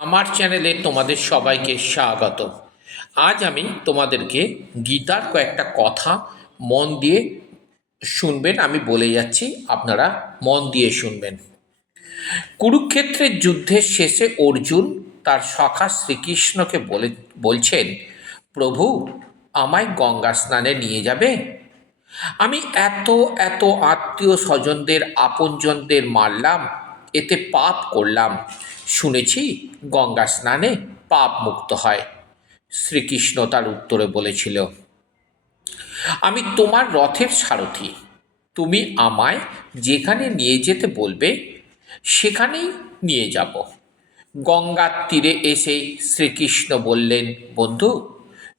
আমার চ্যানেলে তোমাদের সবাইকে স্বাগত আজ আমি তোমাদেরকে গীতার কয়েকটা কথা মন দিয়ে শুনবেন, আমি বলে যাচ্ছি, আপনারা মন দিয়ে শুনবেন। কুরুক্ষেত্রের যুদ্ধের শেষে অর্জুন তার সখা শ্রীকৃষ্ণকে বলে, বলছেন, প্রভু, আমায় গঙ্গা স্নানে নিয়ে যাবে? আমি এত এত আত্মীয় স্বজনদের, আপনজনদের মারলাম, এতে পাপ করলাম। শুনেছি গঙ্গা স্নানে পাপ মুক্ত হয়। শ্রীকৃষ্ণ তার উত্তরে বলেছিল, আমি তোমার রথের সারথি। তুমি আমায় যেখানে নিয়ে যেতে বলবে, সেখানেই নিয়ে যাব। গঙ্গার তীরে এসে শ্রীকৃষ্ণ বললেন, বন্ধু,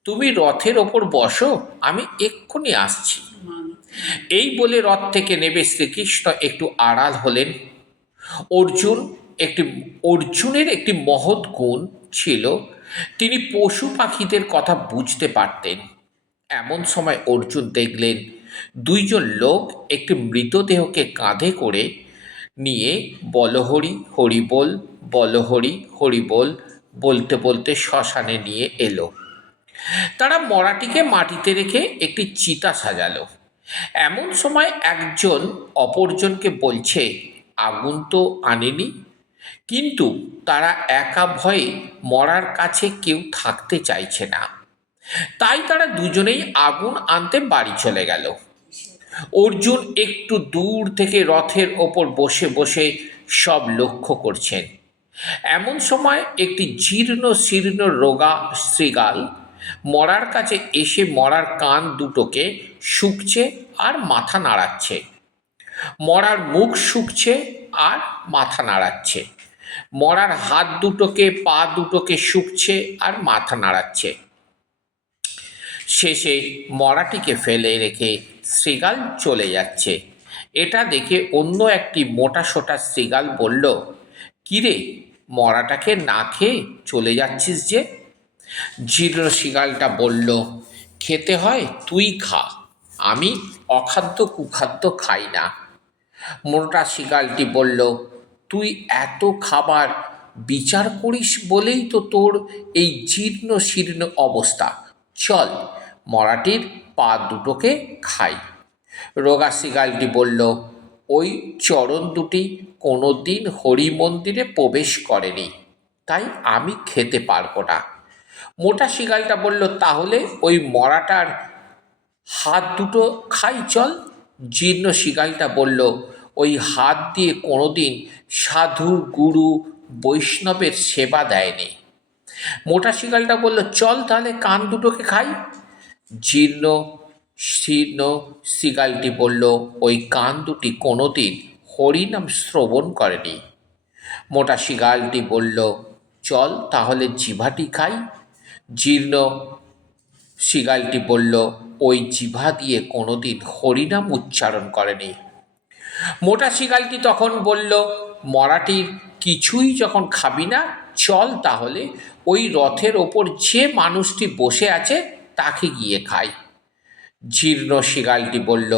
তুমি রথের ওপর বসো, আমি এক্ষুনি আসছি। এই বলে রথ থেকে নেবে শ্রীকৃষ্ণ একটু আড়াল হলেন। অর্জুন একটি অর্জুনের একটি মহৎ গুণ ছিল, তিনি পশু পাখিদের কথা বুঝতে পারতেন। এমন সময় অর্জুন দেখলেন, দুইজন লোক একটি মৃতদেহকে কাঁধে করে নিয়ে বলহরি, হরিবোল বলহরি, হরিবোল বলতে বলতে শ্মশানে নিয়ে এলো। তারা মরাটিকে মাটিতে রেখে একটি চিতা সাজালো। এমন সময় একজন অপরজনকে বলছে, আগুন তো আনেনি কিন্তু তারা একা ভয়ে মরার কাছে কেউ থাকতে চাইছে না। তাই তারা দুজনেই আগুন আনতে বাড়ি চলে গেল। অর্জুন একটু দূর থেকে রথের ওপর বসে বসে সব লক্ষ্য করছেন। এমন সময় একটি জীর্ণ শীর্ণ রোগা শ্রীগাল মরার কাছে এসে মরার কান দুটোকে শুকছে আর মাথা নাড়াচ্ছে। মরার মুখ শুকছে আর মাথা নাড়াচ্ছে। মরার হাত দুটোকে, পা দুটোকে শুকছে আর মাথা নাড়াচ্ছে। শেষে মরাটিকে ফেলে রেখে শ্রীগাল চলে যাচ্ছে। এটা দেখে অন্য একটি মোটা সোটা শ্রীগাল বলল, কিরে, মরাটাকে না খেয়ে চলে যাচ্ছিস যে? জীর্ণ শৃগালটা বলল, খেতে হয়, তুই খা। আমি অখাদ্য, কুখাদ্য খাই না। মোটা শিগালটি বলল, তুই এত খাবার বিচার করিস বলেই তো তোর এই জীর্ণ শীর্ণ অবস্থা। চল, মরাটির পা দুটোকে খাই। রোগা শিগালটি বলল, ওই চরণ দুটি কোনো দিন হরি মন্দিরে প্রবেশ করেনি, তাই আমি খেতে পারব না। মোটা শিগালটা বলল, তাহলে ওই মরাটার হাত দুটো খাই, চল। জীর্ণ শিগালটা বলল ওই হাত দিয়ে কোনোদিন সাধু, গুরু, বৈষ্ণবের সেবা দেয়নি। মোটা শিগালটা বলল, চল তাহলে কান দুটোকে খাই। জীর্ণ, শীর্ণ শিগালটি বলল, ওই কান দুটি কোনোদিন হরিনাম শ্রবণ করেনি। মোটা শিগালটি বলল, চল তাহলে জিভাটি খাই। জীর্ণ শিগালটি বলল, ওই জিভা দিয়ে কোনোদিন হরিনাম উচ্চারণ করেনি। মোটা শিগালটি তখন বলল মরাটির কিছুই যখন খাবি না, চল তাহলে ওই রথের ওপর যে মানুষটি বসে আছে তাকে গিয়ে খাই। জীর্ণ শিগালটি বলল,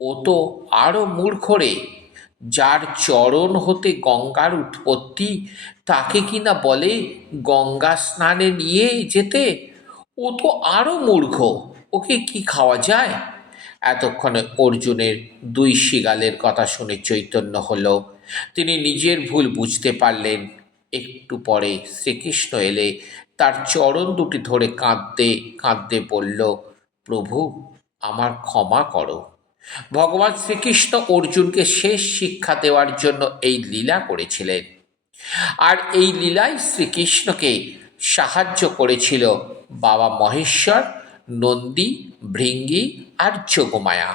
ও তো আরও মূর্খ রে, যার চরণ হতে গঙ্গার উৎপত্তি, তাকে কিনা বলে গঙ্গা স্নানে নিয়ে যেতে? ও তো আরও মূর্খ, ওকে কি খাওয়া যায়? এতক্ষণে অর্জুনের দুই শিগালের কথা শুনে চৈতন্য হল, তিনি নিজের ভুল বুঝতে পারলেন। একটু পরে শ্রীকৃষ্ণ এলে তার চরণ দুটি ধরে কাঁদতে কাঁদতে বলল, প্রভু, আমার ক্ষমা করো। ভগবান শ্রীকৃষ্ণ অর্জুনকে শেষ শিক্ষা দেওয়ার জন্য এই লীলা করেছিলেন। আর এই লীলাই শ্রীকৃষ্ণকে সাহায্য করেছিল বাবা মহেশ্বর নন্দী, ভৃঙ্গি আর যোগমায়া।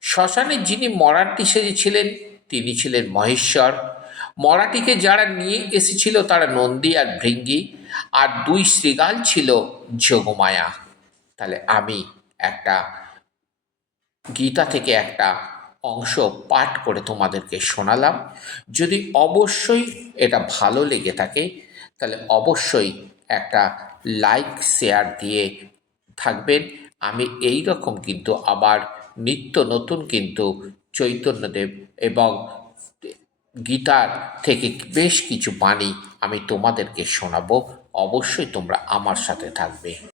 শ্মশানে যিনি মরাটি সেজেছিলেন তিনি ছিলেন মহেশ্বর। মরাটিকে যারা নিয়ে এসেছিল তারা নন্দী আর ভৃঙ্গি, আর দুই শ্রীগাল ছিল যোগমায়া। তাহলে আমি একটা গীতা থেকে একটা অংশ পাঠ করে তোমাদেরকে শোনালাম। যদি অবশ্যই এটা ভালো লেগে থাকে, তাহলে অবশ্যই একটা লাইক, শেয়ার দিয়ে থাকবেন। আমি এই রকম কিন্তু আবার নিত্য নতুন কিন্তু চৈতন্যদেব এবং গীতার থেকে বেশ কিছু বাণী আমি তোমাদেরকে শোনাবো। অবশ্যই তোমরা আমার সাথে থাকবে।